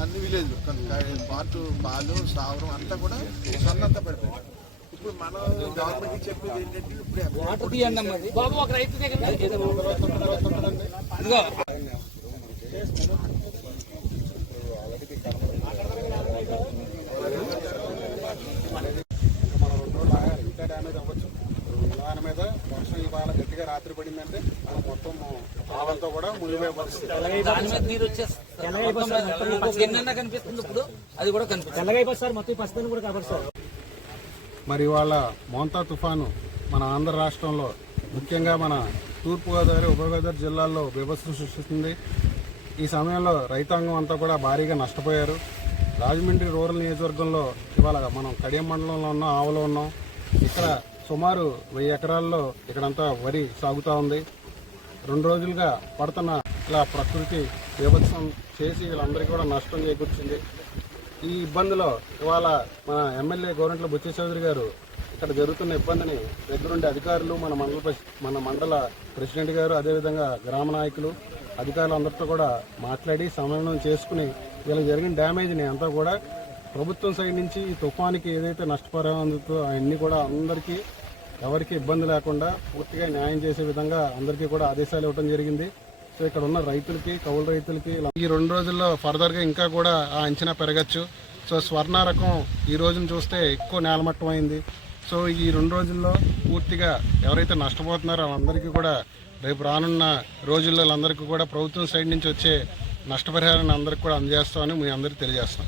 అన్ని విలేజ్లు బాటు పాలు సావరం అంతా కూడా సన్నంత పడిపోయింది. ఇప్పుడు మన గవర్నమెంట్ చెప్పేది ఏంటంటే బాబు ఒక రైతు మీద వర్షం ఇవాళ గట్టిగా రాత్రి పడిందంటే మనం మొత్తం ఆవంతో కూడా మునిగిపోయే పరిస్థితి. మరి ఇవాళ మోంతా తుఫాను మన ఆంధ్ర రాష్ట్రంలో ముఖ్యంగా మన తూర్పుగోదావరి ఉభయగోదావరి జిల్లాల్లో బీభత్సం సృష్టిస్తుంది. ఈ సమయంలో రైతాంగం అంతా కూడా భారీగా నష్టపోయారు. రాజమండ్రి రూరల్ నియోజకవర్గంలో ఇవాళ మనం కడియం మండలంలో ఉన్నాం ఆవలో ఉన్నాం. ఇక్కడ సుమారు వెయ్యి ఎకరాల్లో ఇక్కడంతా వరి సాగుతూ ఉంది. రెండు రోజులుగా పడుతున్న ఇలా ప్రకృతి విభత్సం చేసి వీళ్ళందరికీ కూడా నష్టం చేకూర్చింది. ఈ ఇబ్బందిలో ఇవాళ మన ఎమ్మెల్యే గవర్నమెంట్లో బుచ్చి చౌదరి గారు ఇక్కడ జరుగుతున్న ఇబ్బందిని దగ్గరుండి అధికారులు మన మండల మన మండల ప్రెసిడెంట్ గారు అదేవిధంగా గ్రామ నాయకులు అధికారులు అందరితో కూడా మాట్లాడి సమన్వయం చేసుకుని వీళ్ళకి జరిగిన డ్యామేజ్ని అంతా కూడా ప్రభుత్వం సైడ్ నుంచి ఈ తుఫానికి ఏదైతే నష్టపరిహారం అందుతుందో అవన్నీ కూడా అందరికీ ఎవరికి ఇబ్బంది లేకుండా పూర్తిగా న్యాయం చేసే విధంగా అందరికీ కూడా ఆదేశాలు ఇవ్వడం జరిగింది. సో ఇక్కడ ఉన్న రైతులకి కౌలు రైతులకి ఈ రెండు రోజుల్లో ఫర్దర్గా ఇంకా కూడా ఆ అంచనా పెరగచ్చు. సో స్వర్ణ రకం ఈ రోజును చూస్తే ఎక్కువ నేలమట్టం అయింది. సో ఈ రెండు రోజుల్లో పూర్తిగా ఎవరైతే నష్టపోతున్నారో వాళ్ళందరికీ కూడా రేపు రానున్న రోజుల్లో వాళ్ళందరికీ కూడా ప్రభుత్వం సైడ్ నుంచి వచ్చే నష్టపరిహారాన్ని అందరికీ కూడా అందజేస్తామని మీ అందరికీ తెలియజేస్తాం